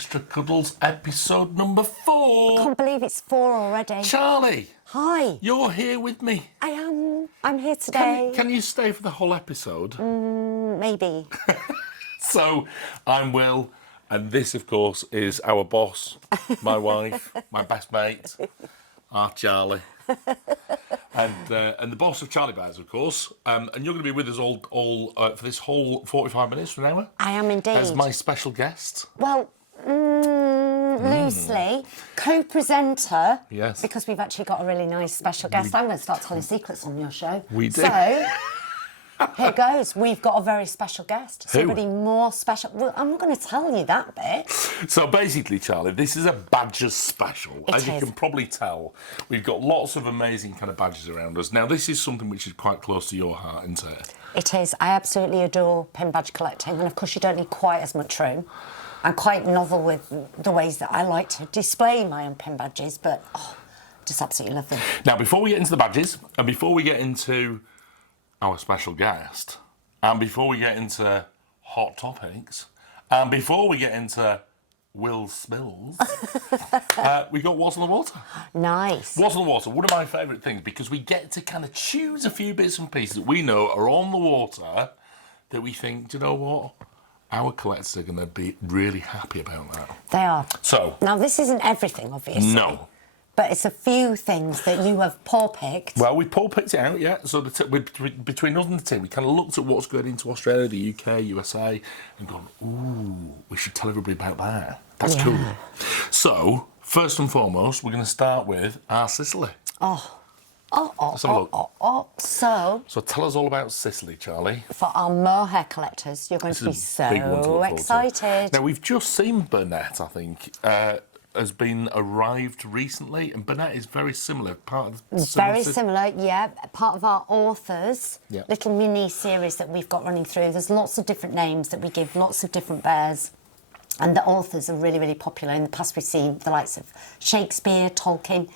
Extra Cuddles, episode number 4. I can't believe it's 4 already. Charlie. Hi. You're here with me. I am. I'm here today. Can you stay for the whole episode? Maybe. So, I'm Will, and this, of course, is our boss, my wife, my best mate, our Charlie. And the boss of Charlie Bears, of course. And you're going to be with us all for this whole 45 minutes from now. I am indeed. As my special guest. Well, loosely, co-presenter. Yes. Because we've actually got a really nice special guest. I'm going to start telling secrets on your show. We do. So, here goes. We've got a very special guest. Who? Somebody more special. Well, I'm not going to tell you that bit. So basically, Charlie, this is a badges special. As you can probably tell, we've got lots of amazing kind of badges around us. Now, this is something which is quite close to your heart, isn't it? It is. I absolutely adore pin badge collecting, and of course you don't need quite as much room. I'm quite novel with the ways that I like to display my own pin badges, but just absolutely love them. Now, before we get into the badges, and before we get into our special guest, and before we get into hot topics, and before we get into Will Spills, we got What's on the Water. Nice. What's on the Water, one of my favourite things, because we get to kind of choose a few bits and pieces that we know are on the water that we think, do you know what? Our collectors are going to be really happy about that. They are. So. Now, this isn't everything, obviously. No. But it's a few things that you have paw-picked. Well, we paw-picked it out, yeah. So between us and the team, we kind of looked at what's going into Australia, the UK, USA, and gone, ooh, we should tell everybody about that. That's cool. So, first and foremost, we're going to start with our Sicily. Let's have a look. So tell us all about Sicily, Charlie. For our mohair collectors, you're going to be so excited. Now, we've just seen Burnett, I think, has been arrived recently, and Burnett is very similar. Very similar, yeah. Part of our authors, little mini series that we've got running through. There's lots of different names that we give lots of different bears, and the authors are really, really popular. In the past, we've seen the likes of Shakespeare, Tolkien.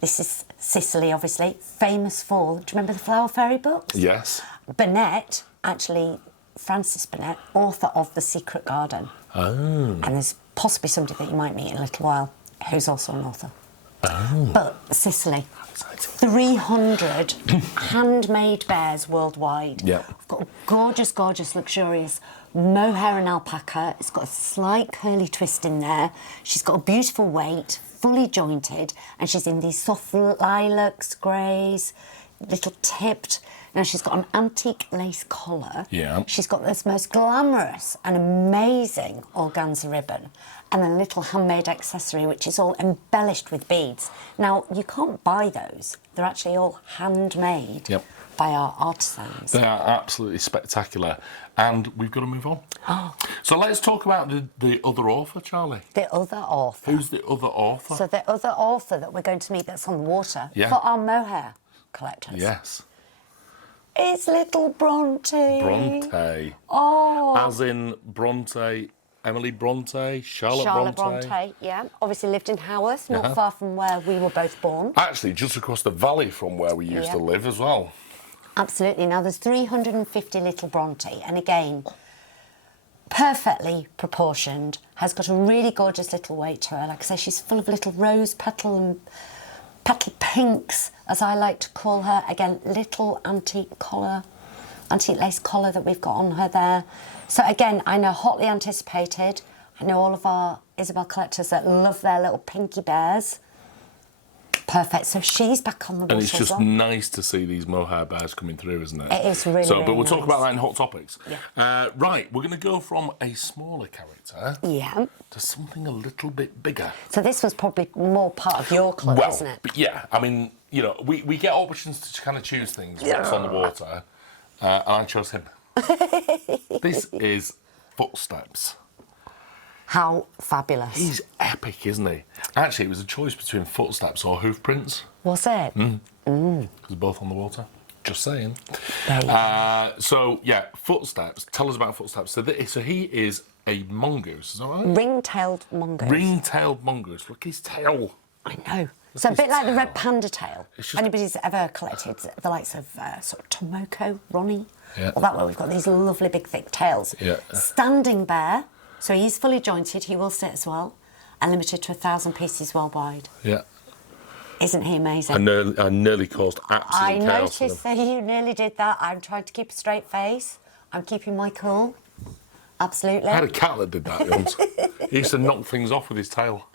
This is Sicily, obviously, famous for. Do you remember the Flower Fairy books? Yes. Burnett, actually, Francis Burnett, author of The Secret Garden. Oh. And there's possibly somebody that you might meet in a little while who's also an author. Oh. But Sicily, 300 handmade bears worldwide. Yeah. We've got a gorgeous, gorgeous, luxurious mohair and alpaca. It's got a slight curly twist in there. She's got a beautiful weight, fully jointed, and she's in these soft lilacs, greys, little tipped. Now, she's got an antique lace collar. Yeah. She's got this most glamorous and amazing organza ribbon and a little handmade accessory, which is all embellished with beads. Now, you can't buy those. They're actually all handmade by our artisans. They are absolutely spectacular. And we've got to move on. So let's talk about the other author, Charlie. The other author. Who's the other author? So the other author that we're going to meet that's on the water for our mohair collectors. Yes. It's little Bronte. Bronte. As in Bronte, Emily Bronte, Charlotte Bronte, yeah. Obviously lived in Haworth, not far from where we were both born. Actually, just across the valley from where we used to live as well. Absolutely. Now, there's 350 little Bronte, and again, perfectly proportioned, has got a really gorgeous little weight to her. Like I say, she's full of little rose petal and petal pinks, as I like to call her. Again, little antique collar, antique lace collar that we've got on her there. So again, I know hotly anticipated. I know all of our Isabel collectors that love their little pinky bears. Perfect. So she's back on the water. And it's just nice to see these mohair bears coming through, isn't it? It is really, but we'll talk nice. about that in Hot Topics. Yeah. Right, we're going to go from a smaller character to something a little bit bigger. So this was probably more part of your club, isn't it? But yeah, I mean, you know, we get options to kind of choose things, what's on the water, and I chose him. This is Footsteps. How fabulous. He's epic, isn't he? Actually, it was a choice between Footsteps or Hoofprints. Was it? Because they're both on the water. Just saying. So, yeah, Footsteps. Tell us about Footsteps. So he is a mongoose, is that right? Ring-tailed mongoose. Ring-tailed mongoose. Look at his tail. I know. So a bit like the red panda tail. If anybody's ever collected the likes of sort of Tomoko, Ronnie, or that way, we've got these lovely big thick tails. Yeah. Standing bear, So he's fully jointed. He will sit as well, and limited to 1,000 pieces worldwide. Yeah. Isn't he amazing? I nearly caused absolute I chaos. noticed that you nearly did that. I'm trying to keep a straight face. I'm keeping my cool. Absolutely. I had a cat that did that once. He used to knock things off with his tail.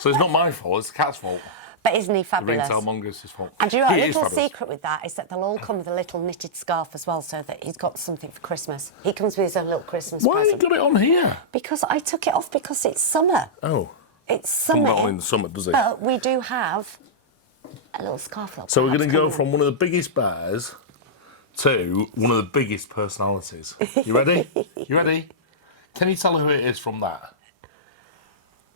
So it's not my fault, it's the cat's fault. But isn't he The fabulous? retail monger's his fault. And do you know, He a is little fabulous. secret with that is that they'll all come with a little knitted scarf as well, so that he's got something for Christmas. He comes with his own little Christmas Why have you present. got it on here? Because I took it off because it's summer. Oh. It's summer. Not in the summer, does it? But we do have a little scarf. So we're going to go from one of the biggest bears to one of the biggest personalities. You ready? You ready? Can you tell who it is from that?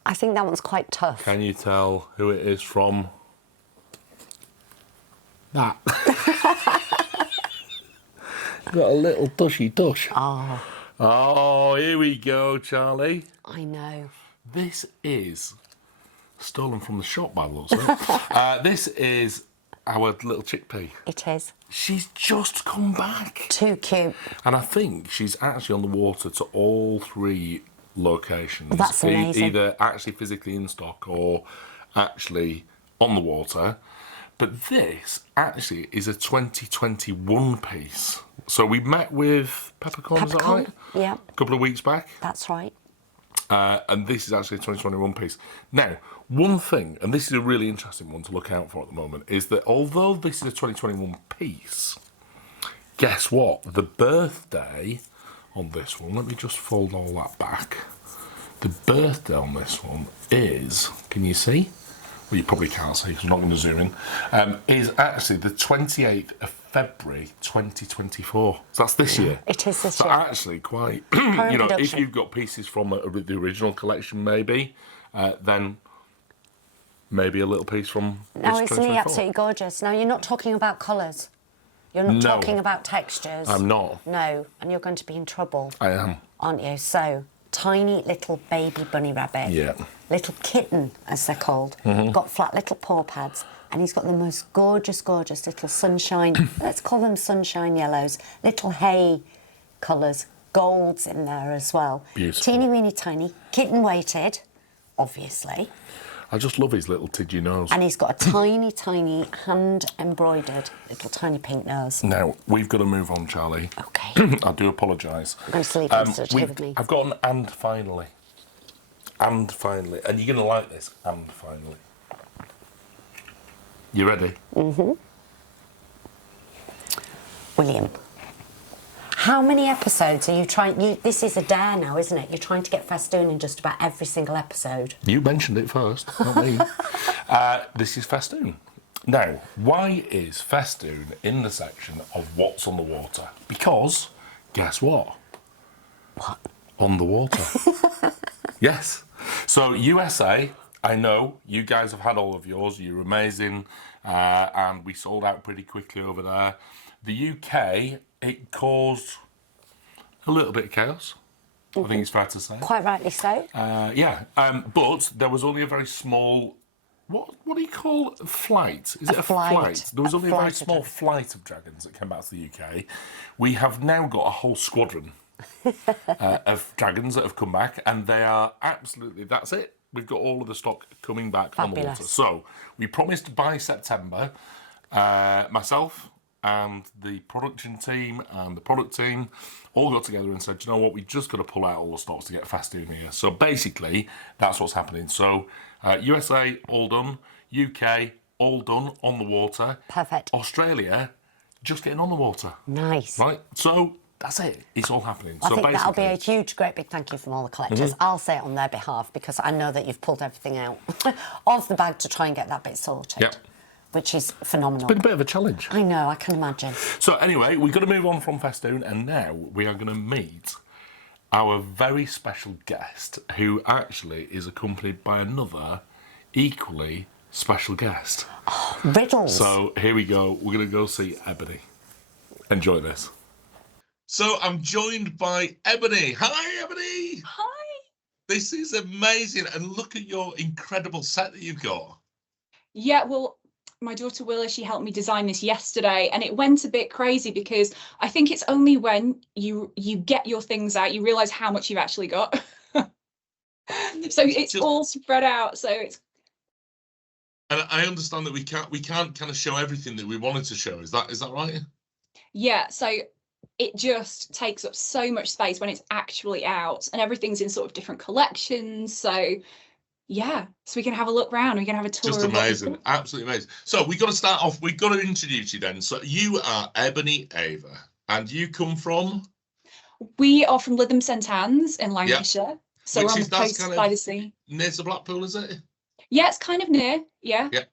I think that one's quite tough. Can you tell who it is from that? Got a little dushy dush. Oh, Oh, here we go, Charlie. I know. This is stolen from the shop by the looks of it. This is our little chickpea. It is. She's just come back. Too cute. And I think she's actually on the water to all three locations. That's amazing. Either actually physically in stock or actually on the water. But this actually is a 2021 piece. So we met with Peppercorn, is that right? Yeah. A couple of weeks back. That's right. And this is actually a 2021 piece. Now, one thing, and this is a really interesting one to look out for at the moment, is that although this is a 2021 piece, guess what? The birthday on this one, let me just fold all that back. The birthday on this one is, can you see? Well, you probably can't see because I'm not going to zoom in, is actually the 28th of February 2024. So that's this year. It is this so year. actually quite, Current you know, if production. you've got pieces from the original collection maybe, then maybe a little piece from Now, this isn't he 2024. absolutely gorgeous? Now, you're not talking about colours. You're not No. talking about textures. I'm not. No, and you're going to be in trouble, I am. aren't you? So, tiny little baby bunny rabbit. Yeah. Little kitten, as they're called. Got flat little paw pads. And he's got the most gorgeous, gorgeous little sunshine, let's call them sunshine yellows, little hay colours, golds in there as well. Beautiful. Teeny weeny tiny, kitten weighted, obviously. I just love his little tidgy nose. And he's got a tiny, tiny hand embroidered little tiny pink nose. Now, we've got to move on, Charlie. Okay. I do apologise. I'm going to leave him to stay with me. I've got an and finally. And finally. And you're going to like this. And finally. You ready? Mm-hmm. William, how many episodes are you trying... this is a dare now, isn't it? You're trying to get festoon in just about every single episode. You mentioned it first, not me. This is festoon. Now, why is festoon in the section of what's on the water? Because, guess what? What? On the water. Yes. So, USA, I know you guys have had all of yours. You're amazing. And we sold out pretty quickly over there. The UK, it caused a little bit of chaos. I think it's fair to say. Quite rightly so. Yeah. But there was only a very small... What do you call flight? Is it a flight. There was A only a very flight of small flight of dragons that came back to the UK. We have now got a whole squadron of dragons that have come back, and they are absolutely, that's it. We've got all of the stock coming back on the water. Fabulous. So we promised by September, myself and the production team and the product team all got together and said, you know what, we just got to pull out all the stocks to get festoon here. So basically, that's what's happening. So USA, all done. UK, all done on the water. Perfect. Australia, just getting on the water. Nice. Right? So that's it. It's all happening. I so think that'll basically, be a huge, great big thank you from all the collectors. I'll say it on their behalf because I know that you've pulled everything out of the bag to try and get that bit sorted. Yep. Which is phenomenal. been a bit of a challenge. I know, I can imagine. So anyway, we've got to move on from festoon, and now we are going to meet our very special guest, who actually is accompanied by another equally special guest. Riddles. So here we go. We're going to go see Ebony. Enjoy this. So I'm joined by Ebony. Hi, Ebony. Hi. This is amazing, and look at your incredible set that you've got. Yeah, well, my daughter Willa, she helped me design this yesterday, and it went a bit crazy because I think it's only when you get your things out, you realise how much you've actually got. So it's Just- all spread out. So it's And I understand that we can't kind of show everything that we wanted to show. Is that right? yeah. So it just takes up so much space when it's actually out, and everything's in sort of different collections. So yeah, so we can have a look round. We can have a tour. Just of what we've amazing, got. absolutely amazing. So we got to start off. We've got to introduce you then. So you are Ebony Ava, and you come from? We are from Lytham St Anne's in Yeah. Lancashire. So Which we're on is- the that's coast kind of- by the sea. Near to Blackpool, is it? Yeah, it's kind of near. Yeah. Yeah.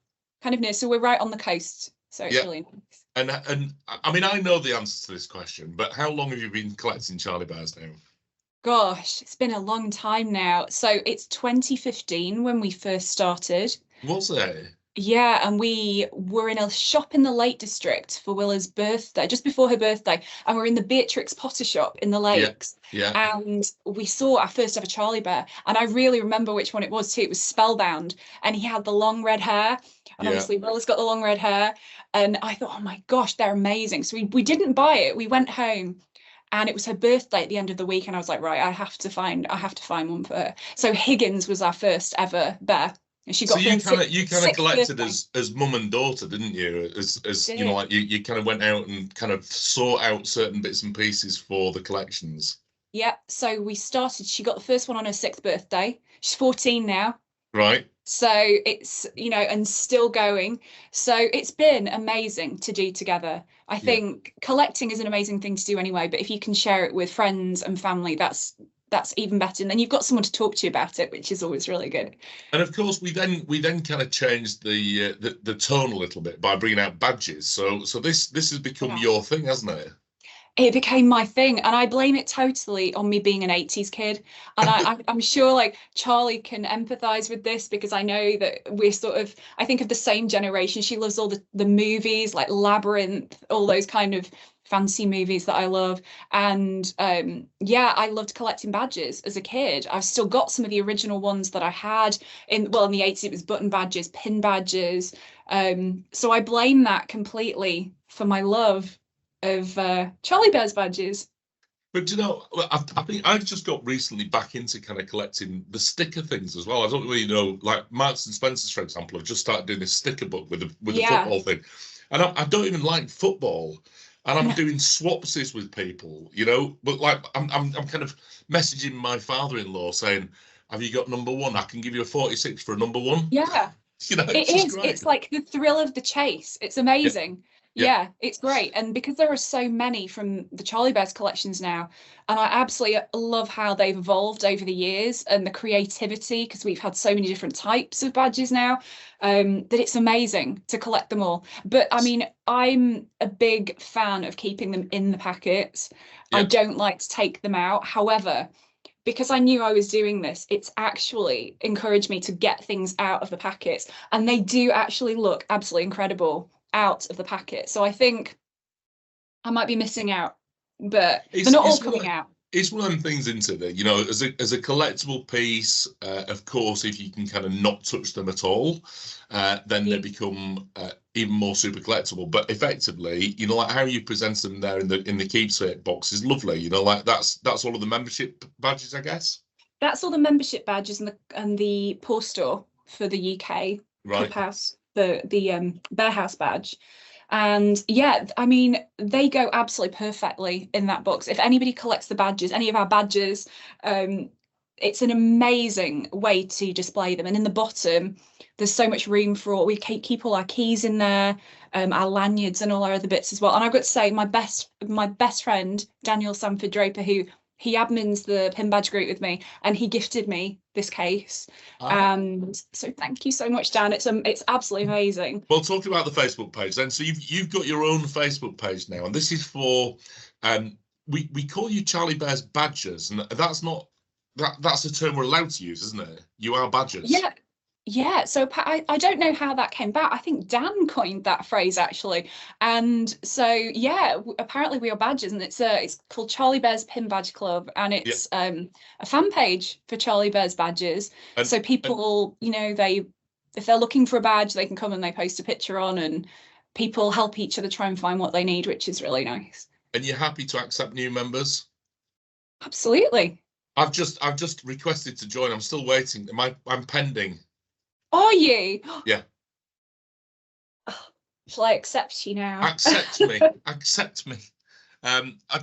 Kind of near. So we're right on the coast. So it's Yeah. really nice. And I mean, I know the answer to this question, but how long have you been collecting Charlie Bears now? Gosh, it's been a long time now. So it's 2015 when we first started. Was it? Yeah, and we were in a shop in the Lake District for Willa's birthday, just before her birthday, and we're in the Beatrix Potter shop in the Lakes. Yeah. And we saw our first ever Charlie Bear, and I really remember which one it was too. It was Spellbound, and he had the long red hair, and Yeah. obviously Willa's got the long red hair, and I thought, oh my gosh, they're amazing. So we didn't buy it. We went home, and it was her birthday at the end of the week, and I was like, right, I have to find one for her. So Higgins was our first ever bear. And she got So you kind of collected birthday. as mum and daughter, didn't you? As Did. you know, like you kind of went out and kind of sought out certain bits and pieces for the collections. Yeah, so we started, she got the first one on her 6th birthday. She's 14 now. Right. So it's, you know, and still going. So it's been amazing to do together. I think collecting is an amazing thing to do anyway, but if you can share it with friends and family, that's even better. And then you've got someone to talk to you about it, which is always really good. And of course, we then kind of changed the tone a little bit by bringing out badges. So this has become your thing, hasn't it? It became my thing, and I blame it totally on me being an 80s kid. And I'm sure like Charlie can empathize with this, because I know that we're sort of, I think, of the same generation. She loves all the movies like Labyrinth, all those kind of fancy movies that I love. And yeah, I loved collecting badges as a kid. I've still got some of the original ones that I had in the 80s. It was button badges, pin badges. So I blame that completely for my love of Charlie Bears badges. But you know, I think I've just got recently back into kind of collecting the sticker things as well. I don't really know, like Marks and Spencer's, for example, have just started doing this sticker book with the football thing, and I don't even like football, and I'm doing swapsies with people, you know. But like, I'm kind of messaging my father-in-law saying, "Have you got number one? I can give you a 46 for a number one." Yeah, you know, it is. great. It's like the thrill of the chase. It's amazing. Yeah, it's great. And because there are so many from the Charlie Bears collections now, and I absolutely love how they've evolved over the years and the creativity, because we've had so many different types of badges now, that it's amazing to collect them all. But I mean, I'm a big fan of keeping them in the packets. I don't like to take them out. However, because I knew I was doing this, it's actually encouraged me to get things out of the packets, and they do actually look absolutely incredible out of the packet. So I think I might be missing out, but they're not all coming out. It's one of them things, isn't it? You know, as a collectible piece, of course, if you can kind of not touch them at all, then they become even more super collectible. But effectively, you know, like how you present them there in the keepsake box is lovely. You know, like that's all of the membership badges, I guess. That's all the membership badges and the Paw Store for the UK Clubhouse, the Bear House badge. And yeah, I mean, they go absolutely perfectly in that box. If anybody collects the badges, any of our badges, it's an amazing way to display them. And in the bottom, there's so much room for all. We keep all our keys in there, our lanyards and all our other bits as well. And I've got to say, my best friend, Daniel Sanford Draper, he admins the pin badge group with me, and he gifted me this case. And so thank you so much, Dan. It's absolutely amazing. Well, talking about the Facebook page then, so you've got your own Facebook page now, and this is for we call you Charlie Bears Badgers, and that's a term we're allowed to use, isn't it? You are badgers. Yeah, so I don't know how that came about. I think Dan coined that phrase actually, and so yeah, apparently we are badgers, and it's called Charlie Bears Pin Badge Club, and it's a fan page for Charlie Bears badges. And, so people, you know, if they're looking for a badge, they can come and they post a picture on, and people help each other try and find what they need, which is really nice. And you're happy to accept new members? Absolutely. I've just requested to join. I'm still waiting. I'm pending. Are you? Yeah. Shall I accept you now? Accept me. Accept me.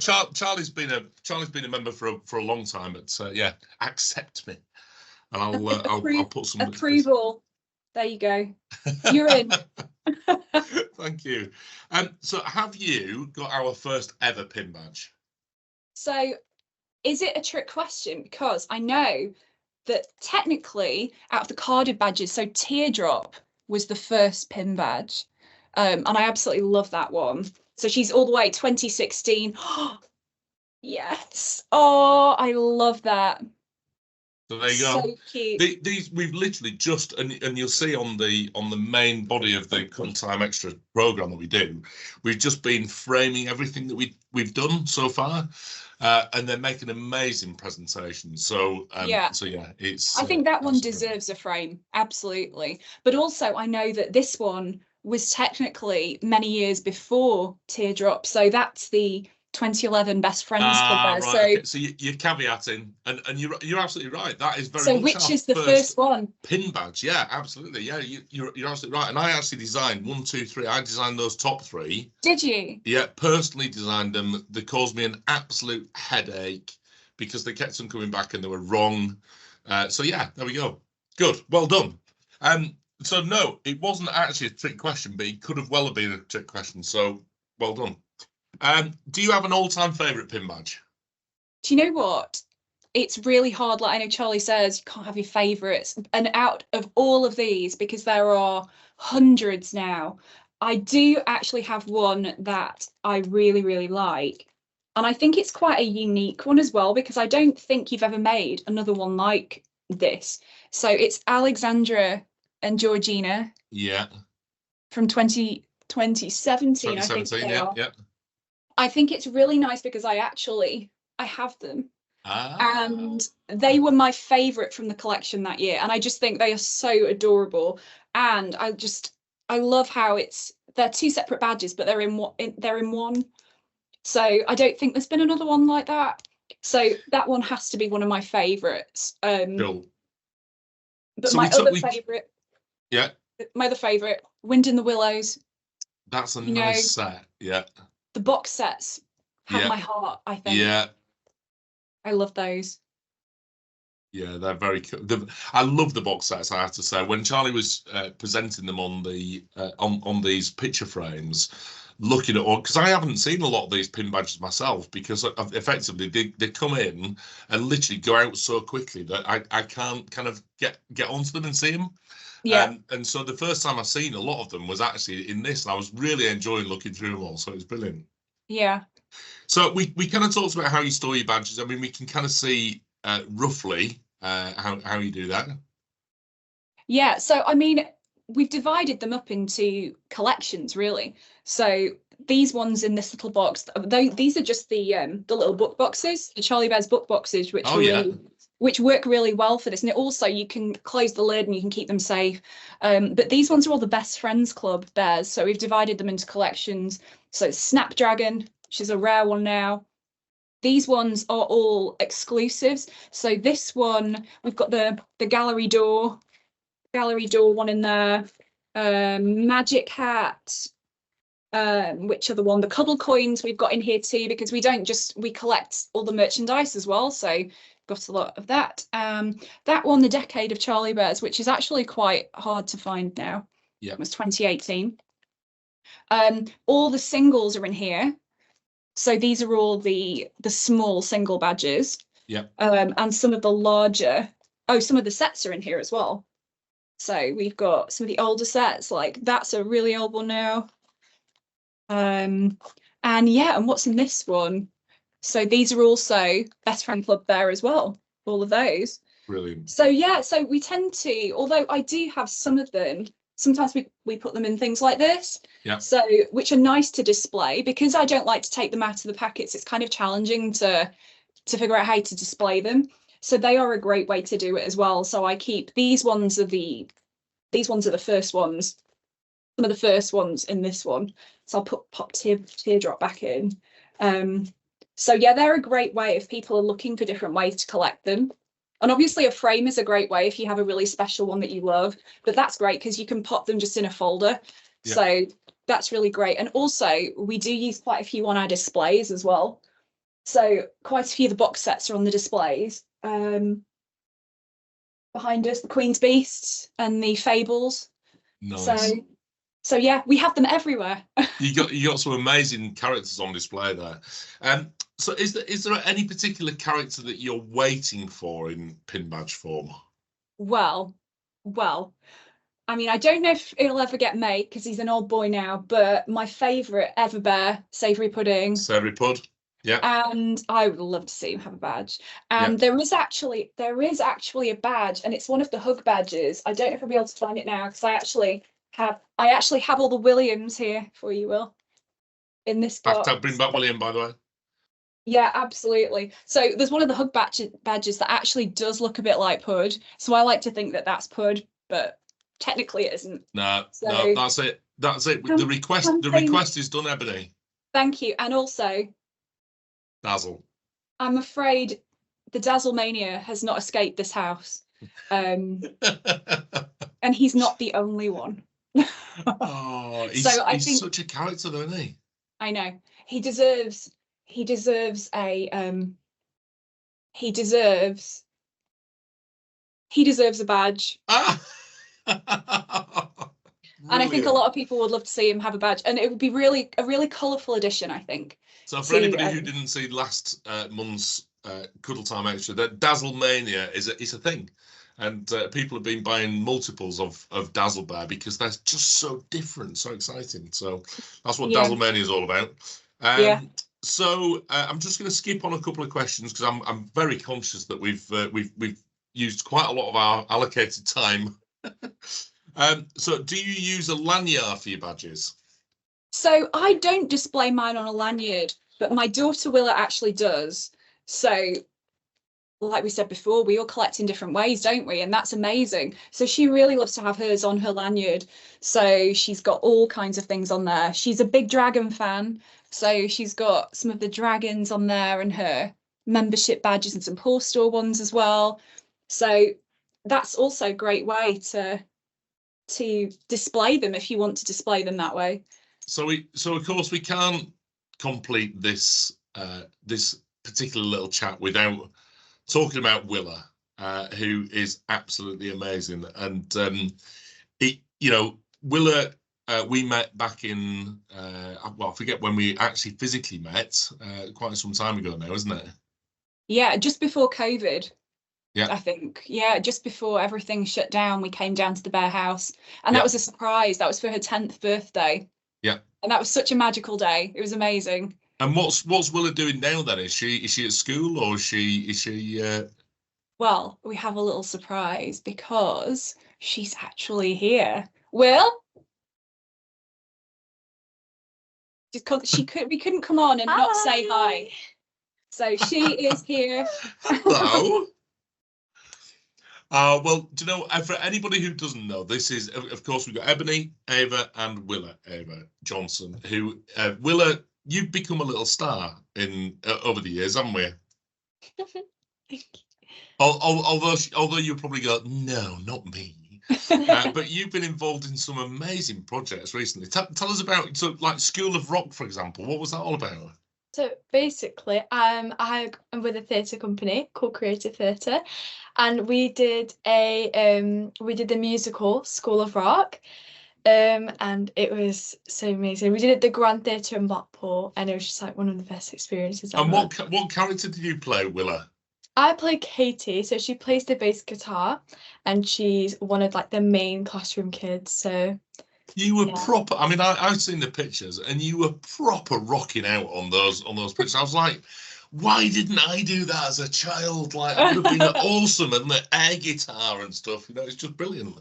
Charlie's been a member for a long time, but yeah, accept me, and I'll put some approval. There you go. You're in. Thank you. So have you got our first ever pin badge? So is it a trick question? Because I know that technically out of the carded badges, so Teardrop was the first pin badge. And I absolutely love that one. So she's all the way 2016. Yes. Oh, I love that. So there you go. So cute. These we've literally just and you'll see on the main body of the Cuddle Time Extra program that we do, we've just been framing everything that we've done so far, and they're making amazing presentations. So yeah, it's. I think that one deserves a frame, absolutely. But also, I know that this one was technically many years before Teardrop, so that's the 2011 Best Friends Club there. Right, so okay. So you're caveating, and you're absolutely right. That is very so much which is the first one? Pin badge, yeah, absolutely, yeah. You're absolutely right. And I actually designed 1, 2, 3. I designed those top 3. Did you? Yeah, personally designed them. They caused me an absolute headache because they kept on coming back and they were wrong. So yeah, there we go. Good, well done. So no, it wasn't actually a trick question, but it could have well have been a trick question. So well done. Do you have an all-time favourite pin badge? Do you know what? It's really hard. Like I know Charlie says, you can't have your favourites. And out of all of these, because there are hundreds now, I do actually have one that I really, really like. And I think it's quite a unique one as well, because I don't think you've ever made another one like this. So it's Alexandra and Georgina. Yeah. From 2017, I think they are. Yeah. I think it's really nice because I have them. And they were my favourite from the collection that year. And I just think they are so adorable. And I love how they're 2 separate badges, but they're in one. So I don't think there's been another one like that. So that one has to be one of my favourites. Cool. But so my other favourite. Yeah. My other favourite, Wind in the Willows. That's a nice set. Yeah. The box sets have my heart, I think. Yeah. I love those. Yeah, they're very cool. I love the box sets, I have to say. When Charlie was presenting them on the on these picture frames, looking at all, because I haven't seen a lot of these pin badges myself, because effectively they come in and literally go out so quickly that I can't kind of get onto them and see them. Yeah. And so the first time I've seen a lot of them was actually in this, and I was really enjoying looking through them all. So it was brilliant. Yeah. So we kind of talked about how you store your badges. I mean, we can kind of see roughly how you do that. Yeah. So I mean, we've divided them up into collections, really. So these ones in this little box, these are just the little book boxes, the Charlie Bears book boxes, which work really well for this. And also you can close the lid and you can keep them safe. But these ones are all the Best Friends Club bears. So we've divided them into collections. So Snapdragon, which is a rare one now. These ones are all exclusives. So this one, we've got the gallery door one in there. Magic Hat. Which other one? The Cuddle coins we've got in here too, because we collect all the merchandise as well. So got a lot of that. That one, the Decade of Charlie Bears, which is actually quite hard to find now. Yeah, it was 2018. All the singles are in here. So these are all the small single badges. Yeah. And some of the larger. Oh, some of the sets are in here as well. So we've got some of the older sets, like that's a really old one now. And what's in this one? So these are also Best Friend Club there as well, all of those. Brilliant. So yeah, so we tend to, although I do have some of them, sometimes we put them in things like this. Yeah. So which are nice to display, because I don't like to take them out of the packets. It's kind of challenging to figure out how to display them. So they are a great way to do it as well. So I keep these ones are the first ones. Some of the first ones in this one. So I'll pop Teardrop back in. So yeah, they're a great way if people are looking for different ways to collect them. And obviously a frame is a great way if you have a really special one that you love, but that's great because you can pop them just in a folder. Yeah. So that's really great. And also we do use quite a few on our displays as well. So quite a few of the box sets are on the displays. Behind us, the Queen's Beasts and the Fables. Nice. So yeah, we have them everywhere. You got some amazing characters on display there. So is there any particular character that you're waiting for in pin badge form? Well, I mean, I don't know if it'll ever get made because he's an old boy now, but my favourite ever bear, Savoury Pudding. Savoury Pud, yeah. And I would love to see him have a badge. And there is actually a badge, and it's one of the hug badges. I don't know if I'll be able to find it now because I actually have all the Williams here for you, Will, in this box. Bring back William, by the way. Yeah, absolutely. So there's one of the hug badges that actually does look a bit like Pud. So I like to think that that's Pud, but technically it isn't. No, that's it. That's it. The request is done, Ebony. Thank you. And also, Dazzle. I'm afraid the Dazzle Mania has not escaped this house. And he's not the only one. Oh, he's such a character, though, isn't he? I know. He deserves a badge. And I think a lot of people would love to see him have a badge, and it would be a really colourful addition, I think. So for anybody who didn't see last month's Cuddle Time Extra, that Dazzle Mania is a thing. And people have been buying multiples of Dazzle Bear because they're just so different, so exciting. So that's what Dazzle Mania is all about. So I'm just going to skip on a couple of questions because I'm very conscious that we've used quite a lot of our allocated time. So do you use a lanyard for your badges? So I don't display mine on a lanyard, but my daughter Willa actually does. So like we said before, we all collect in different ways, don't we? And that's amazing. So she really loves to have hers on her lanyard. So she's got all kinds of things on there. She's a big dragon fan. So she's got some of the dragons on there and her membership badges and some Paw Store ones as well. So that's also a great way to display them if you want to display them that way. So of course we can't complete this this particular little chat without talking about Willa, who is absolutely amazing. And Willa, we met back in I forget when we actually physically met, quite some time ago now, isn't it? Yeah, just before COVID. Yeah, I think. Yeah, just before everything shut down, we came down to the Bear House, and that was a surprise. That was for her 10th birthday. Yeah, and that was such a magical day. It was amazing. And what's Willa doing now then? Is she at school or is she? Well, we have a little surprise because she's actually here. Will? We couldn't come on and not say hi. So she is here. Hello. Well, do you know, for anybody who doesn't know, this is, of course, we've got Ebony, Ava, and Willa, Ava Johnson, who, Willa, you've become a little star in over the years, haven't we? Thank you. Although you probably go, no, not me. But you've been involved in some amazing projects recently. Tell us about, like School of Rock, for example. What was that all about? So basically, I'm with a theatre company called Creative Theatre, and we did the musical School of Rock, and it was so amazing. We did it at the Grand Theatre in Blackpool, and it was just like one of the best experiences ever. And what character did you play, Willa? I play Katie, so she plays the bass guitar, and she's one of like the main classroom kids. So you were proper. I mean, I've seen the pictures, and you were proper rocking out on those pictures. I was like, why didn't I do that as a child? Like, I would have been awesome, and the air guitar and stuff. You know, it's just brilliant.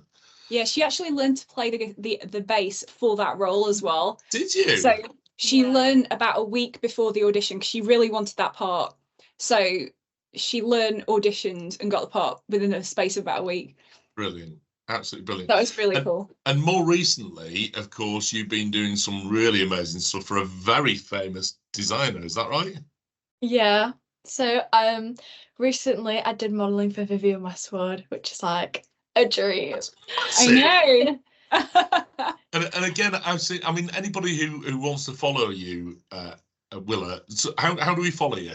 Yeah, she actually learned to play the bass for that role as well. Did you? So she learned about a week before the audition because she really wanted that part. So she learned, auditioned, and got the part within a space of about a week. Brilliant. Absolutely brilliant. That was really cool. And more recently, of course, you've been doing some really amazing stuff for a very famous designer. Is that right? Yeah. So recently I did modelling for Vivienne Westwood, which is like a dream. I know. And again, I've seen. I mean, anybody who wants to follow you, Willa. So how do we follow you?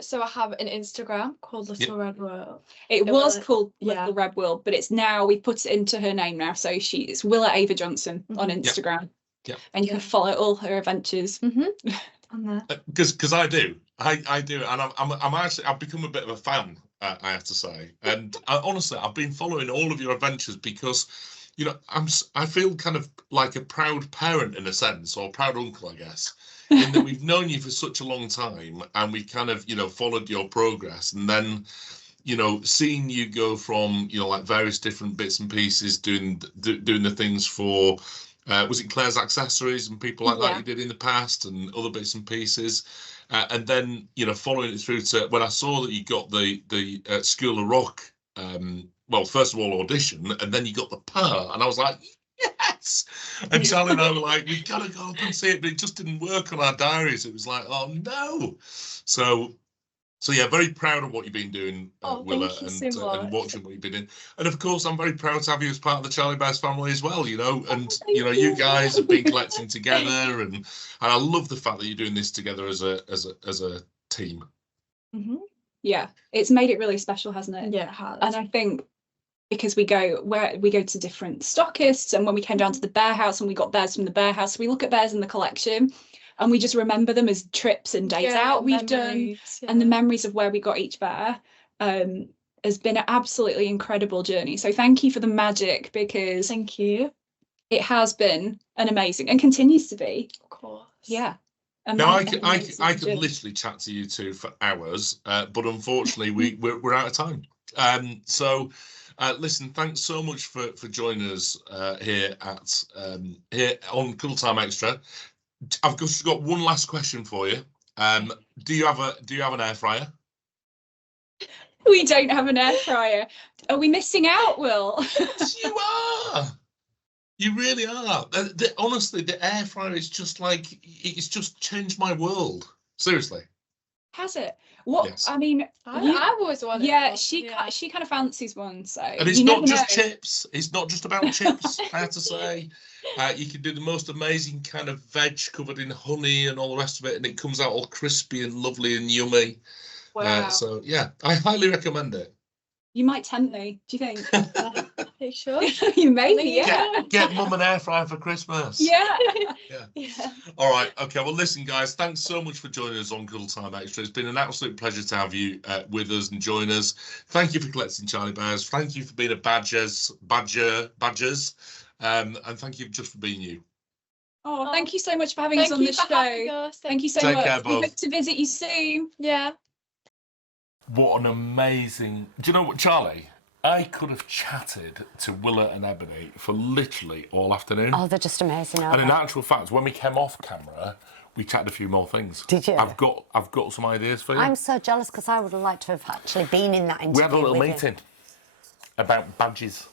So I have an Instagram called Little Red World. It was called yeah. Little Red World, but it's now, we put it into her name now. So it's Willa Ava Johnson on Instagram. Yeah. And you can follow all her adventures. On there. Because I do, and I'm actually, I've become a bit of a fan. I have to say, and honestly, I've been following all of your adventures because, you know, I feel kind of like a proud parent in a sense, or proud uncle, I guess, in that we've known you for such a long time, and we've kind of, you know, followed your progress, and then, you know, seeing you go from, you know, like various different bits and pieces, doing the things for. Was it Claire's Accessories and people like that you did in the past, and other bits and pieces, and then, you know, following it through to when I saw that you got the School of Rock, well, first of all audition, and then you got the part, and I was like, yes. And Charlie and I were like, we gotta go up and see it, but it just didn't work on our diaries. It was like, oh no. So yeah, very proud of what you've been doing, Willa, and watching what you've been doing. And of course, I'm very proud to have you as part of the Charlie Bears family as well, you know. And you know, you guys have been collecting together, and I love the fact that you're doing this together as a team. Yeah, it's made it really special, hasn't it? Yeah, it has. And I think because we go to different stockists, and when we came down to the bear house and we got bears from the bear house, we look at bears in the collection. And we just remember them as trips and days out we've done, and the memories of where we got each bear has been an absolutely incredible journey. So thank you for the magic, because thank you. It has been an amazing, and continues to be. Of course. Yeah. Now I could literally chat to you two for hours, but unfortunately we're out of time. So listen, thanks so much for joining us here on Cuddle Time Extra. I've just got one last question for you. Do you have an air fryer? We don't have an air fryer. Are we missing out, Will? Yes, you are. You really are. Honestly, the air fryer is just like, it's just changed my world. Seriously. Has it? What? Yes. I mean, I've always wanted. Yeah, she kind of fancies one. So, and it's not just chips. It's not just about chips. I have to say, you can do the most amazing kind of veg covered in honey and all the rest of it, and it comes out all crispy and lovely and yummy. Wow. So yeah, I highly recommend it. You might tempt me. Do you think? Are you sure? You maybe, yeah. Get mum an air fryer for Christmas. Yeah. Yeah. All right. Okay. Well, listen, guys. Thanks so much for joining us on Cuddle Time Extra. It's been an absolute pleasure to have you with us and join us. Thank you for collecting Charlie Bears. Thank you for being a badgers, and thank you just for being you. Oh, thank you so much for having us on the show. Thank you so much. Care, we hope to visit you soon. Yeah. What an amazing... Do you know what, Charlie? I could have chatted to Willa and Ebony for literally all afternoon. Oh, they're just amazing, aren't And in they? actual fact, when we came off camera, we chatted a few more things. Did you? I've got some ideas for you. I'm so jealous because I would have liked to have actually been in that interview. We had a little with meeting about badges.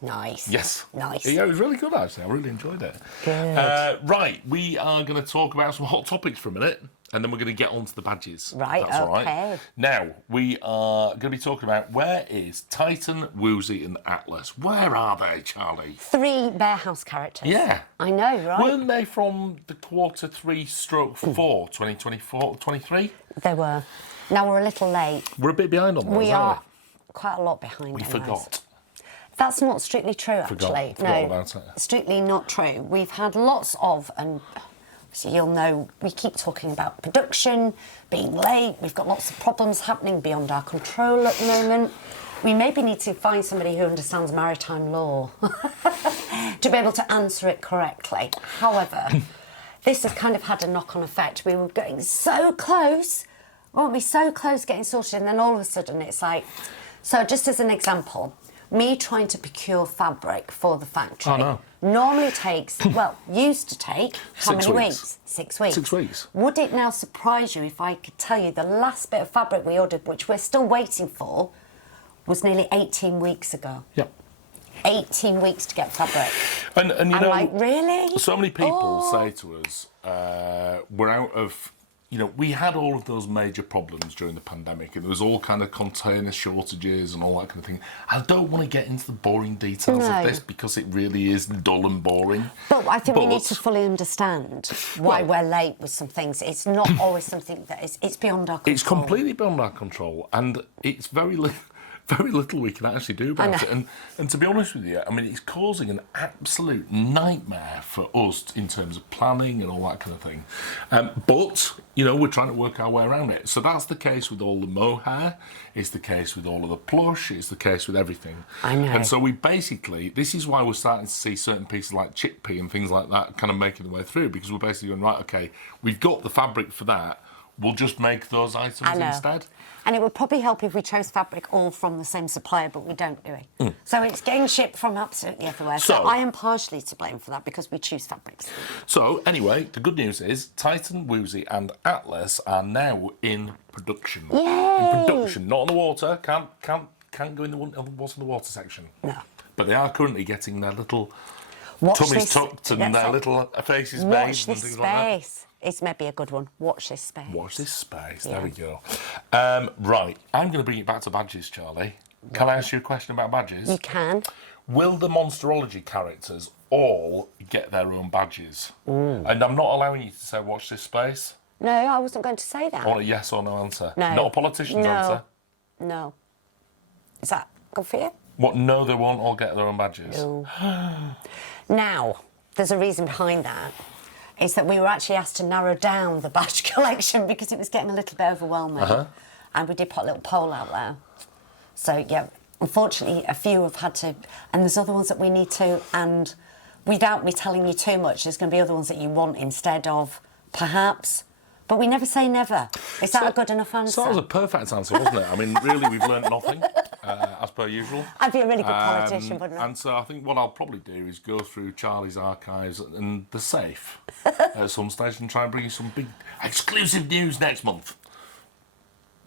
Nice. Yes. Nice. Yeah, it was really good, actually. I really enjoyed it. Good. Right, we are going to talk about some hot topics for a minute, and then we're going to get on to the badges. Right, That's all right. okay. Now, we are going to be talking about where is Titan, Woozy and Atlas? Where are they, Charlie? 3 Bear House characters. Yeah. I know, right? Weren't they from the Q3/4, 2024-23? They were. Now we're a little late. We're a bit behind on those, We aren't are quite a lot behind. we? We on those. forgot. That's not strictly true, actually. Forgot about it. Strictly not true. We've had lots of, and so you'll know, we keep talking about production, being late. We've got lots of problems happening beyond our control at the moment. We maybe need to find somebody who understands maritime law to be able to answer it correctly. However, this has kind of had a knock-on effect. We were getting so close, weren't we? So close getting sorted, and then all of a sudden it's like... So just as an example, me trying to procure fabric for the factory normally takes, well, used to take, how many weeks? 6 weeks. 6 weeks. Would it now surprise you if I could tell you the last bit of fabric we ordered, which we're still waiting for, was nearly 18 weeks ago? Yep. 18 weeks to get fabric. And you I'm know, like, really? so many people say to us, we're out of you know, we had all of those major problems during the pandemic, and there was all kind of container shortages and all that kind of thing. I don't want to get into the boring details of this because it really is dull and boring. But I think we need to fully understand why we're late with some things. It's not always something that it's beyond our control. It's completely beyond our control, and it's very little we can actually do about it. And to be honest with you, I mean, it's causing an absolute nightmare for us in terms of planning and all that kind of thing. But, you know, we're trying to work our way around it. So that's the case with all the mohair, it's the case with all of the plush, it's the case with everything. I know. And so we basically, this is why we're starting to see certain pieces like chickpea and things like that kind of making their way through, because we're basically going, right, okay, we've got the fabric for that, we'll just make those items instead. And it would probably help if we chose fabric all from the same supplier, but we don't, do we? So it's getting shipped from absolutely everywhere. So I am partially to blame for that because we choose fabrics. So anyway, the good news is Titan, Woozy and Atlas are now in production. Yay! In production, not on the water. Can't go in the what's in the water section. No. But they are currently getting their little tummies tucked and their little faces made and things like that. It's maybe a good one. Watch this space. Watch this space. There we go. Right, I'm going to bring it back to badges, Charlie. Can I ask you a question about badges? You can. Will the Monsterology characters all get their own badges? And I'm not allowing you to say watch this space. No, I wasn't going to say that. I want a yes or no answer. No. Not a politician's answer. No. Is that good for you? What? No, they won't all get their own badges. No. Now, there's a reason behind that. Is that we were actually asked to narrow down the badge collection because it was getting a little bit overwhelming. And we did put a little poll out there. So, yeah, unfortunately, a few have had to, and there's other ones that we need to, and without me telling you too much, there's going to be other ones that you want instead of perhaps. But we never say never. Is that a good enough answer? So that was a perfect answer, wasn't it? I mean, really, we've learnt nothing, as per usual. I'd be a really good politician, wouldn't I? And so I think what I'll probably do is go through Charlie's archives and the safe at some stage and try and bring you some big exclusive news next month.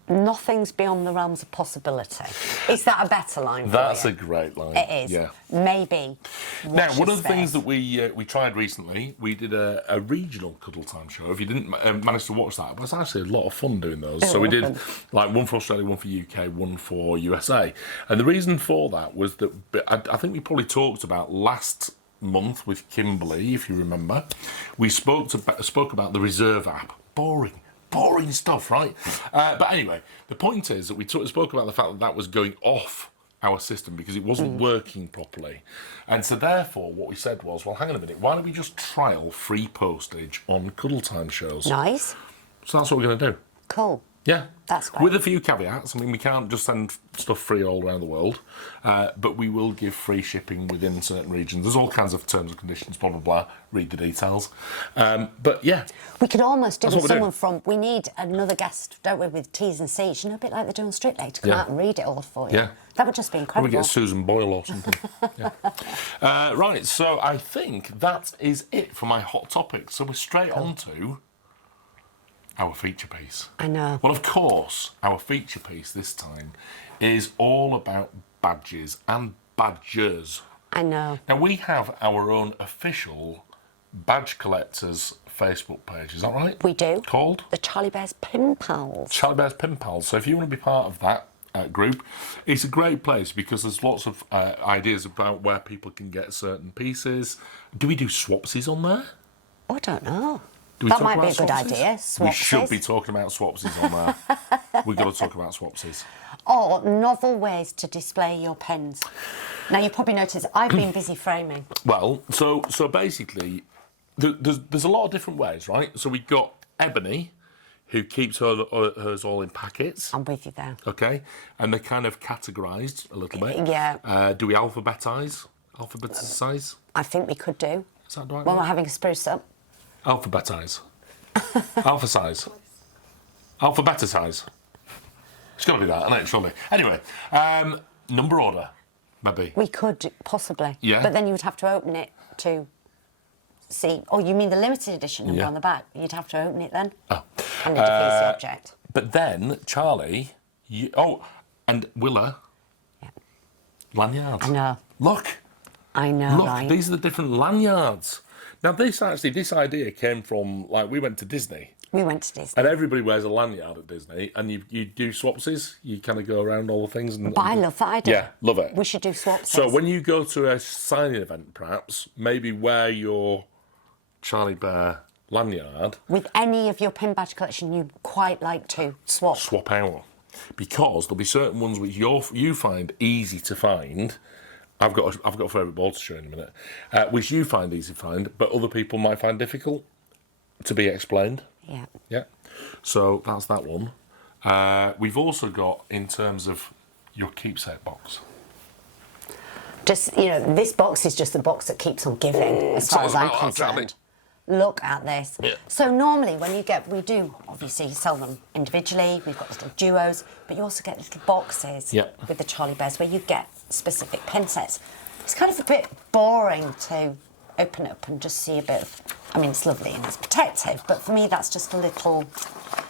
Nothing's beyond the realms of possibility. Is that a better line for That's you? a great line. It is. Yeah. Maybe. Now, Watch one this of the things space. that we tried recently, we did a regional cuddle time show. If you didn't manage to watch that, it was actually a lot of fun doing those. So we did like one for Australia, one for UK, one for USA. And the reason for that was that I think we probably talked about last month with Kimberly, if you remember. We spoke about the Reserve app. Boring stuff, right? But anyway, the point is that we spoke about the fact that was going off our system because it wasn't working properly. And so therefore, what we said was, well, hang on a minute, why don't we just trial free postage on Cuddle Time shows? Nice. So that's what we're going to do. Cool. Yeah. That's great. With a few caveats. I mean, we can't just send stuff free all around the world, but we will give free shipping within certain regions. There's all kinds of terms and conditions, blah, blah, blah. Read the details. But yeah. We could almost do That's with what we're someone from... We need another guest, don't we, with T's and C's, you know, a bit like they do on Strictly, to come out and read it all for you. Yeah. That would just be incredible. We get Susan Boyle or something. Yeah. Right, so I think that is it for my hot topic. So we're straight on to our feature piece. I know. Well, of course, our feature piece this time is all about badges and badgers. I know. Now, we have our own official badge collectors Facebook page, is that right? We do. Called? The Charlie Bears Pin Pals. Charlie Bears Pin Pals. So if you want to be part of that group, it's a great place because there's lots of ideas about where people can get certain pieces. Do we do swapsies on there? Oh, I don't know. Do we That talk might be about a good swapsies? idea. We Swapsies. should be talking about swapsies on there. We've got to talk about swapsies. Or novel ways to display your pens. Now, you probably noticed I've been busy framing. Well, so basically, there's a lot of different ways, right? So we've got Ebony, who keeps hers all in packets. I'm with you there. Okay, and they're kind of categorised a little bit. Yeah. Do we alphabetise? Alphabetise? I think we could do. Is that the right When word? we're having a spruce up. Alphabetise. Alpha size. Alphabetise. It's got to be that, isn't it, surely? Anyway, number order, maybe. We could, possibly. Yeah. But then you would have to open it to see... Oh, you mean the limited edition number Yeah. on the back? You'd have to open it then? Oh. And it defeats the object. But then, Charlie, and Willa, lanyards. I know. Look, I know, right? these are the different lanyards. Now, this idea came from, like, we went to Disney We went to Disney. And everybody wears a lanyard at Disney, and you do swapsies. You kind of go around all the things. But I love that idea. Yeah, love it. We should do swapsies. So when you go to a signing event, perhaps, maybe wear your Charlie Bear lanyard. With any of your pin badge collection you quite like to swap out. Because there'll be certain ones which you find easy to find. I've got a favourite ball to show in a minute, which you find easy to find, but other people might find difficult to be explained. Yeah. Yeah. So that's that one. We've also got, in terms of your keepsake box. Just, this box is just the box that keeps on giving, as far as I'm concerned. Look at this. Yeah. So normally when we do obviously sell them individually, we've got little duos, but you also get little boxes with the Charlie Bears where you get specific pin sets. It's kind of a bit boring to open up and just see a bit of, it's lovely and it's protective, but for me that's just a little,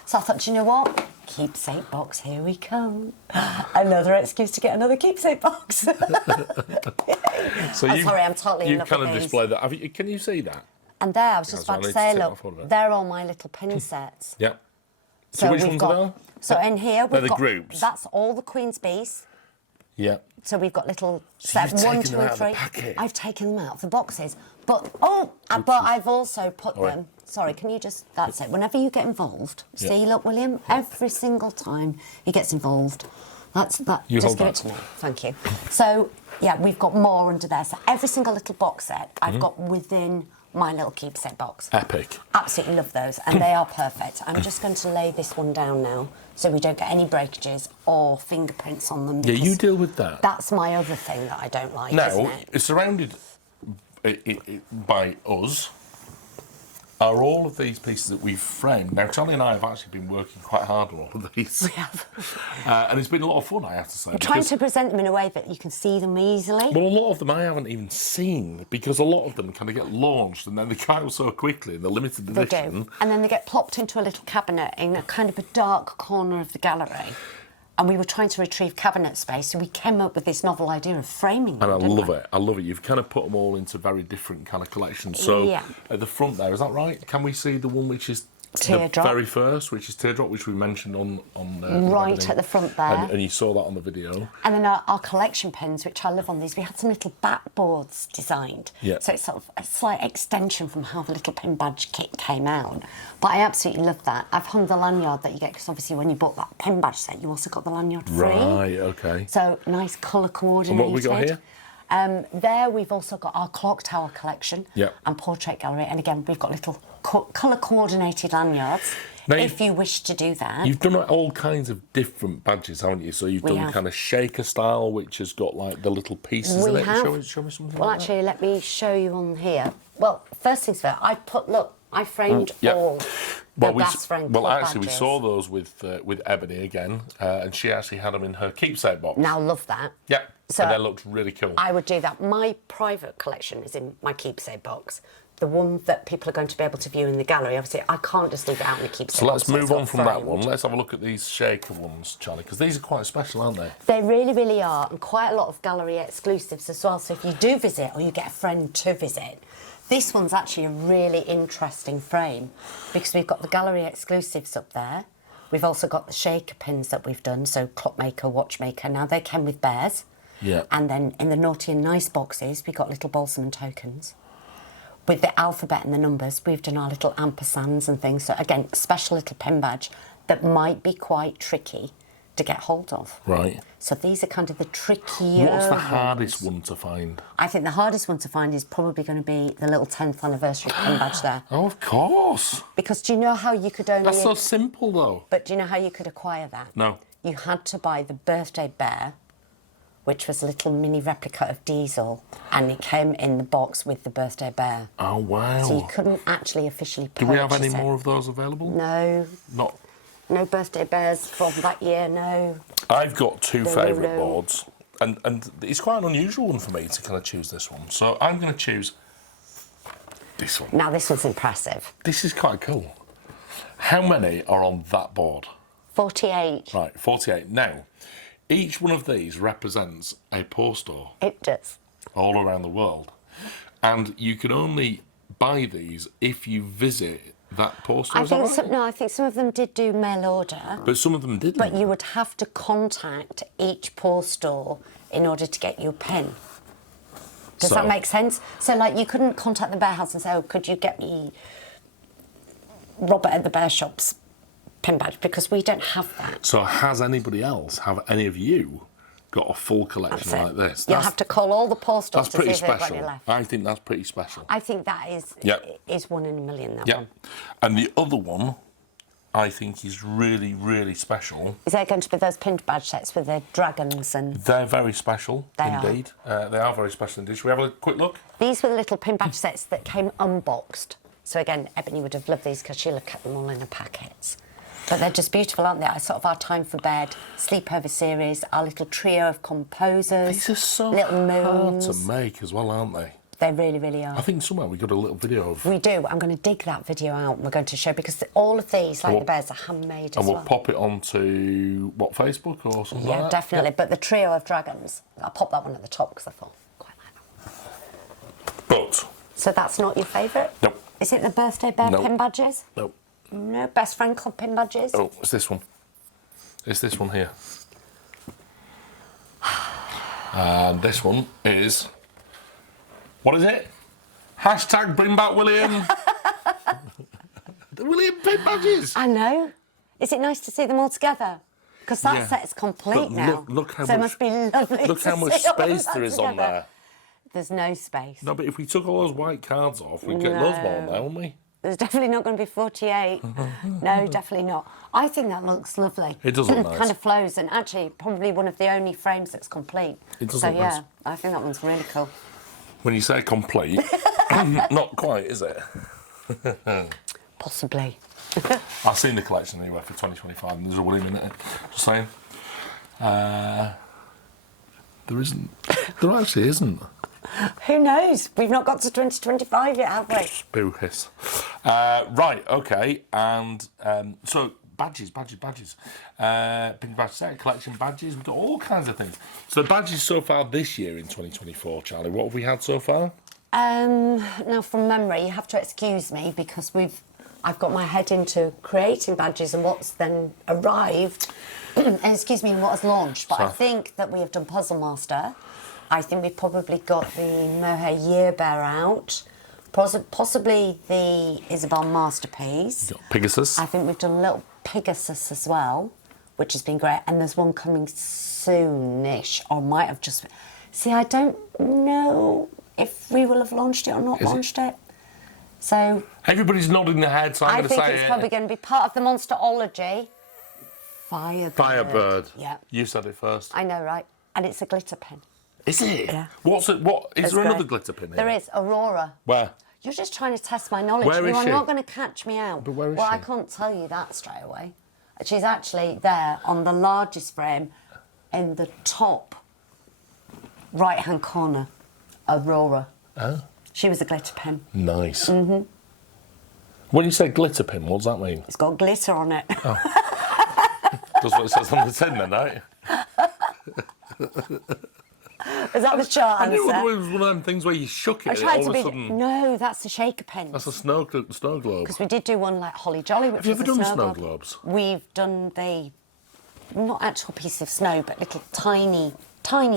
so I thought, do you know what? Keepsake box, here we come. Another excuse to get another keepsake box. So sorry, I'm totally in love kind with of these. display that. Can you see that? And there, I was just about to say, look, they're all my little pin sets. Yeah. So which ones are they? So in here we've got groups. That's all the Queen's Bees. Yeah. So we've got little So set you've 1, taken 2, them and out of the 3. packet. I've taken them out of the boxes, but I've also put them. Sorry, can you just? That's it. Whenever you get involved, see, look, William. Every single time he gets involved, that's that. You just hold give that. it to me. Thank you. So yeah, we've got more under there. So every single little box set I've got within my little keepsake box. Epic. Absolutely love those, and they are perfect. I'm just going to lay this one down now so we don't get any breakages or fingerprints on them. Yeah, you deal with that. That's my other thing that I don't like, Now, isn't it? it's surrounded by us. Are all of these pieces that we've framed? Now, Charlie and I have actually been working quite hard on all of these. We have. And it's been a lot of fun, I have to say. Trying to present them in a way that you can see them easily. Well, a lot of them I haven't even seen, because a lot of them kind of get launched and then they come out so quickly in the limited They edition. do. And then they get plopped into a little cabinet in a kind of a dark corner of the gallery. And we were trying to retrieve cabinet space, so we came up with this novel idea of framing them. And I love it. I love it. You've kind of put them all into very different kind of collections. So at the front there, is that right? Can we see the one which is Teardrop. the very first, which is Teardrop, which we mentioned on right at the front there. and you saw that on the video. And then our collection pins, which I love on these, we had some little backboards designed. Yeah. So it's sort of a slight extension from how the little pin badge kit came out. But I absolutely love that. I've hung the lanyard that you get, because obviously when you bought that pin badge set, you also got the lanyard free. Right, okay. So nice colour coordinated. And what have we got here? There we've also got our clock tower collection and portrait gallery. And again, we've got little colour coordinated lanyards. Now, if you wish to do that. You've done all kinds of different badges, haven't you? So you've done kind of shaker style, which has got like the little pieces in it. Show me something. Well, like actually, let me show you on here. Well, first things first, I framed all the glass frame Well, club actually, we badges. saw those with Ebony again, and she actually had them in her keepsake box. Now, love that. Yeah, So and they looked really cool. I would do that. My private collection is in my keepsake box. The one that people are going to be able to view in the gallery. Obviously, I can't just leave it out in the keepsake So box. let's move on from that framed. one. Let's have a look at these shaker ones, Charlie, because these are quite special, aren't they? They really, really are, and quite a lot of gallery exclusives as well. So if you do visit, or you get a friend to visit, this one's actually a really interesting frame, because we've got the gallery exclusives up there. We've also got the shaker pins that we've done, so clockmaker, watchmaker. Now, they came with bears. Yeah. And then in the naughty and nice boxes, we've got little balsam and tokens. With the alphabet and the numbers, we've done our little ampersands and things. So again, a special little pin badge that might be quite tricky to get hold of. Right. So these are kind of the trickier What's the ones. hardest one to find? I think the hardest one to find is probably going to be the little 10th anniversary pin badge there. Oh, of course. Because do you know how you could only... That's so simple, though. But do you know how you could acquire that? No. You had to buy the birthday bear, which was a little mini replica of Diesel, and it came in the box with the birthday bear. Oh, wow. So you couldn't actually officially purchase Do we have any it. more of those available? No. Not. No birthday bears from that year, no. I've got two favourite no. boards, and it's quite an unusual one for me to kind of choose this one. So I'm going to choose this one. Now, this one's impressive. This is quite cool. How many are on that board? 48. Right, 48. Now, each one of these represents a paw store It does. all around the world. And you can only buy these if you visit that poster? I is that think right? some, no, I think some of them did do mail order, But some of them didn't. but you would have to contact each paw store in order to get your pin. Does So- that make sense? So, like, you couldn't contact the bear house and say, "Oh, could you get me Robert at the bear shop's pin badge?" Because we don't have that. So has anybody else, have any of you got a full collection That's it. like this? You'll have to call all the paw stores That's to see pretty if they've got special. any left. I think that's pretty special. I think that is Yep. is one in a million. That Yeah. one. And the other one, I think, is really, really special. Is there going to be those pin badge sets with the dragons and They're very special They are. indeed. They are very special indeed. Should we have a quick look? these were the little pin badge sets that came unboxed. So again, Ebony would have loved these because she'll have kept them all in her packets. But they're just beautiful, aren't they? Sort of our time for bed, sleepover series, our little trio of composers. These are so little hard moons. to make as well, aren't they? They really, really are. I think somewhere we got a little video of. We do. I'm going to dig that video out. We're going to show because all of these, like we'll- the bears, are handmade And as we'll well. pop it onto, what, Facebook or something Yeah, like that? definitely. But the trio of dragons, I popped that one at the top because I thought quite like that. But, So that's not your favourite? nope, Is it the birthday bear No. pin badges? nope. No, best friend club pin badges? Oh, it's this one. It's this one here. And this one is, what is it? Hashtag bring back William. The William pin badges. I know. Is it nice to see them all together? Because that Yeah. set's complete But now. look how so it much- must be lovely Look to how much see all of space that there is on together. there. There's no space. No, but if we took all those white cards off, we'd get loads more on there, wouldn't we? There's definitely not going to be 48. No, definitely not. I think that looks lovely. It does look nice. Kind of flows, and actually probably one of the only frames that's complete. It does so look yeah, nice. I think that one's really cool. When you say complete, not quite, is it? Possibly. I've seen the collection anyway for 2025, and there's a William in it. Just saying. There isn't. There actually isn't. Who knows? We've not got to 2025 yet, have we? Boo hiss. Right, okay, and so badges. Pink badge set, collection badges, we've got all kinds of things. So the badges so far this year in 2024, Charlie, what have we had so far? Now, from memory, you have to excuse me because I've got my head into creating badges and what's then arrived, and excuse me, and what has launched. But I So- think that we have done Puzzle Master. I think we've probably got the Mohair Year Bear out, possibly the Isabel Masterpiece. Got Pegasus. I think we've done a little Pegasus as well, which has been great. And there's one coming soonish, or might have just. See, I don't know if we will have launched it or not Is it? launched it. So Everybody's nodding their head, so I'm I going to think say it's it. probably going to be part of the Monsterology. Firebird. Firebird. Yeah, You said it first. I know, right? And it's a glitter pin. Is it? Yeah. What's it? What is It's there? Another great. glitter pin here? There is Aurora. Where? You're just trying to test my knowledge. Where is you are she? not going to catch me out. But where is well, I she? can't tell you that straight away. She's actually there on the largest frame in the top right-hand corner. Aurora. Oh, She was a glitter pin. nice. Mm-hmm. When you say glitter pin, what does that mean? It's got glitter on it. Oh. That's what it says on the tin, then, right? Is that the short I knew answer? it was one of them things where you shook it I and tried all to of be. a sudden. No, that's the shaker pin. That's a snow globe. Because we did do one like Holly Jolly, which Have you was ever a done snow snow globe. globes? We've done the not actual piece of snow, but little tiny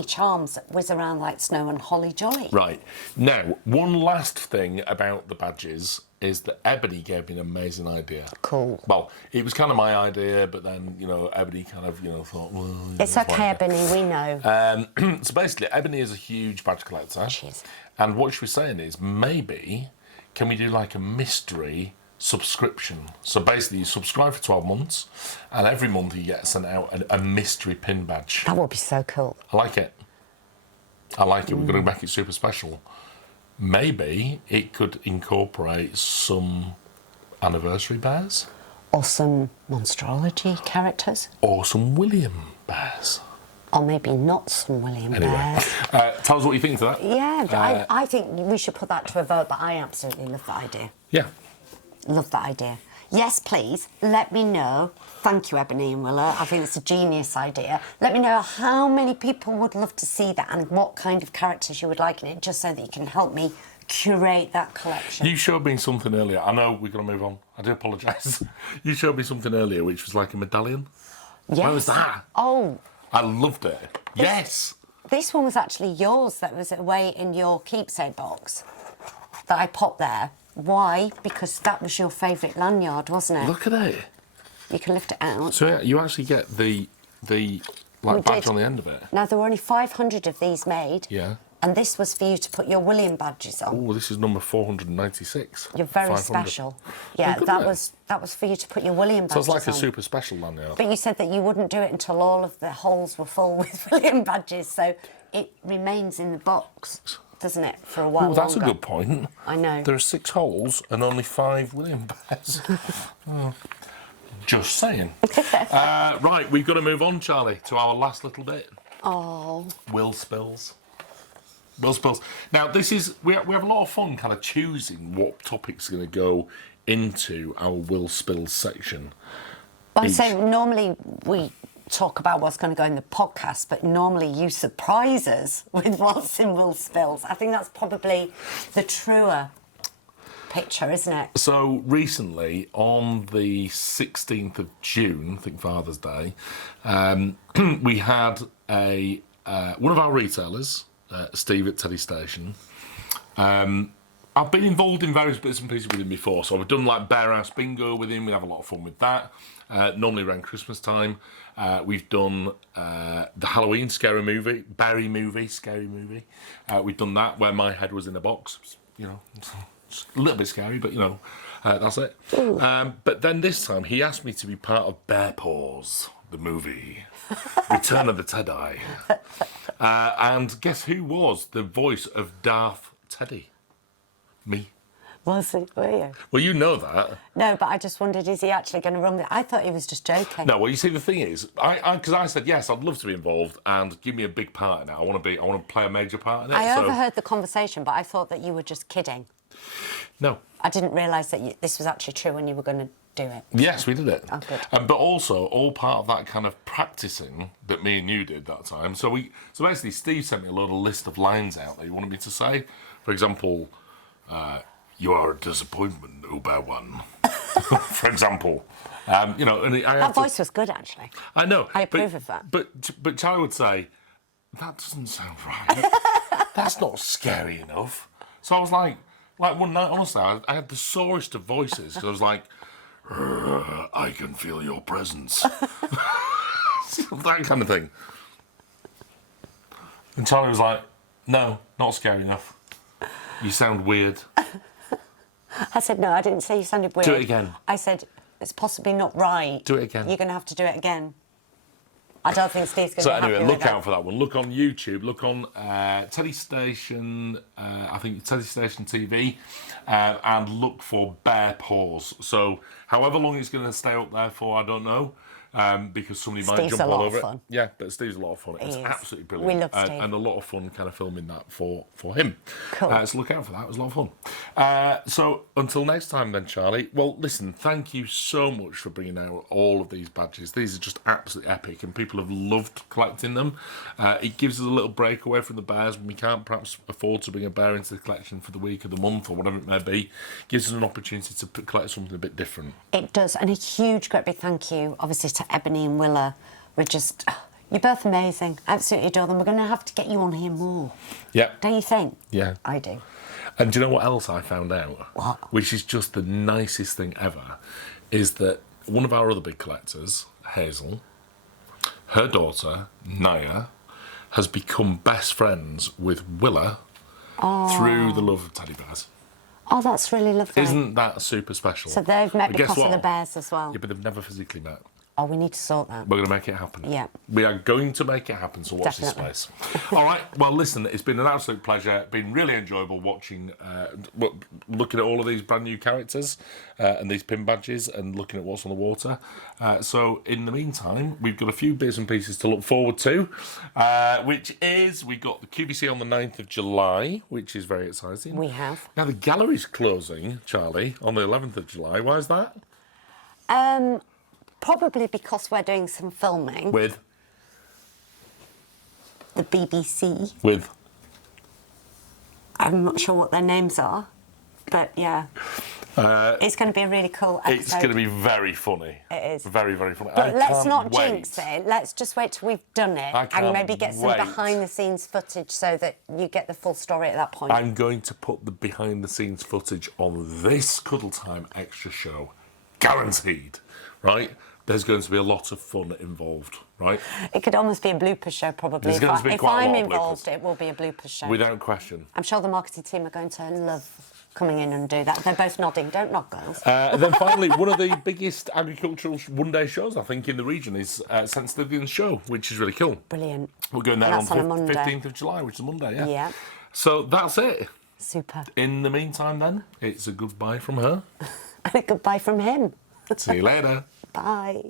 charms that whiz around like snow and Holly Jolly. Right. Now, one last thing about the badges is that Ebony gave me an amazing idea. Cool. Well, it was kind of my idea, but then, Ebony kind of, thought, well... It's that's okay, my idea. Ebony, we know. So basically, Ebony is a huge badge collector. She is. And what she was saying is, maybe, can we do like a mystery subscription? So basically, you subscribe for 12 months, and every month you get sent out a mystery pin badge. That would be so cool. I like it. We're going to make it super special. Maybe it could incorporate some anniversary bears Or some Monsterology characters. or some William bears. Or maybe not some William Anyway, Bears. tell us what you think of that. Yeah, I think we should put that to a vote, but I absolutely love that idea. Yeah. Love that idea. Yes, please, let me know. Thank you, Ebony and Willa. I think it's a genius idea. Let me know how many people would love to see that and what kind of characters you would like in it, just so that you can help me curate that collection. You showed me something earlier. I know we're going to move on. I do apologise. You showed me something earlier which was like a medallion. Yes. Where was that? Oh, I loved it. Yes. this one was actually yours that was away in your keepsake box that I popped there. Why? Because that was your favourite lanyard, wasn't it? Look at it. You can lift it out. So yeah, you actually get the like badge did. on the end of it. Now, there were only 500 of these made. Yeah. And this was for you to put your William badges on. Oh, this is number 496. You're very 500. special. Yeah, good, that isn't it? was for you to put your William So badges it's like a on. super special lanyard. But you said that you wouldn't do it until all of the holes were full with William badges, so it remains in the box, doesn't it, for a while Oh, that's longer. a good point. I know. There are 6 holes and only 5 William bears. Oh. Just saying. Right, we've got to move on, Charlie, to our last little bit. Oh. Will spills. Will spills. Now, this is we have a lot of fun kind of choosing what topics are going to go into our will spills section. Well, so normally we talk about what's going to go in the podcast, but normally you surprise us with what's in Will Spills. I think that's probably the truer picture, isn't it? So recently, on the 16th of June, I think Father's Day, we had one of our retailers, Steve at Teddy Station. I've been involved in various bits and pieces with him before, so we've done like Bear House Bingo with him. We have a lot of fun with that. Normally around Christmas time, we've done the Halloween scary movie, scary movie. We've done that where my head was in a box. You know, it's a little bit scary, but you know, that's it. But then this time he asked me to be part of Bear Paws, the movie, Return of the Teddy. And guess who was the voice of Darth Teddy? Me. Was it, were you? Well, you know that. No, but I just wondered, is he actually going to run it? I thought he was just joking. No, well, you see, the thing is, because I said yes, I'd love to be involved and give me a big part in it. I want to play a major part in it. I so... overheard the conversation, but I thought that you were just kidding. No. I didn't realise that this was actually true when you were going to do it. Yes, we did it. Oh, good. But also, all part of that kind of practising that me and you did that time. So basically, Steve sent me a load of list of lines out that he wanted me to say. For example, you are a disappointment, Uber One. For example. You know, and That voice was good, actually. I know. I approve of that. But Charlie would say, that doesn't sound right. That's not scary enough. So I was like one night, honestly, I had the sorest of voices. Because I was like, I can feel your presence. That kind of thing. And Charlie was like, no, not scary enough. You sound weird. I said, no, I didn't say you sounded weird. Do it again. I said, it's possibly not right. Do it again. You're going to have to do it again. I don't think Steve's going to So be happy anyway, with look that. out for that one. Look on YouTube. Look on Teddy Station, I think Teddy Station TV, and look for Bear Paws. So however long it's going to stay up there for, I don't know. Because somebody might Steve's jump a all lot of over fun. it. Yeah, but Steve's a lot of fun. It's He is. absolutely brilliant. We love Steve. And a lot of fun kind of filming that for him. Cool. So look out for that. It was a lot of fun. So until next time then, Charlie. Well, listen, thank you so much for bringing out all of these badges. These are just absolutely epic and people have loved collecting them. It gives us a little breakaway from the bears when we can't perhaps afford to bring a bear into the collection for the week of the month or whatever it may be. Gives us an opportunity to collect something a bit different. It does. And a huge, great big thank you, obviously, to Ebony and Willa. We're just... You're both amazing. Absolutely adore them. We're going to have to get you on here more. Yeah. Don't you think? Yeah. I do. And do you know what else I found out? What? Which is just the nicest thing ever, is that one of our other big collectors, Hazel, her daughter, Naya, has become best friends with Willa through the love of teddy bears. Oh, that's really lovely. Isn't that super special? So they've met But guess because of the what? bears as well. Yeah, but they've never physically met. Oh, we need to sort that. We're going to make it happen. Yeah. We are going to make it happen, so watch this Definitely. space. All right, well, listen, it's been an absolute pleasure. It's been really enjoyable watching, looking at all of these brand new characters and these pin badges and looking at what's on the water. So, in the meantime, we've got a few bits and pieces to look forward to, which is we've got the QVC on the 9th of July, which is very exciting. We have. Now, the gallery's closing, Charlie, on the 11th of July. Why is that? Probably because we're doing some filming. With? The BBC. With? I'm not sure what their names are, but yeah. It's going to be a really cool episode. It's going to be very funny. It is. Very, very funny. But let's not wait. jinx it. Let's just wait till we've done it and maybe get some behind-the-scenes footage so that you get the full story at that point. I'm going to put the behind-the-scenes footage on this Cuddle Time Extra show. Guaranteed. Right? There's going to be a lot of fun involved, right? It could almost be a bloopers show, probably. There's going to be If quite a I'm lot of involved, bloopers. it will be a bloopers show. Without question. I'm sure the marketing team are going to love coming in and do that. They're both nodding. Don't nod, girls. And then finally, one of the biggest agricultural one-day shows, I think, in the region is Sensitivity Show, which is really cool. Brilliant. We're going there That's on on a Monday. 15th of July, which is a Monday, yeah. Yeah. So that's it. Super. In the meantime, then, it's a goodbye from her. And a goodbye from him. See you later. Bye.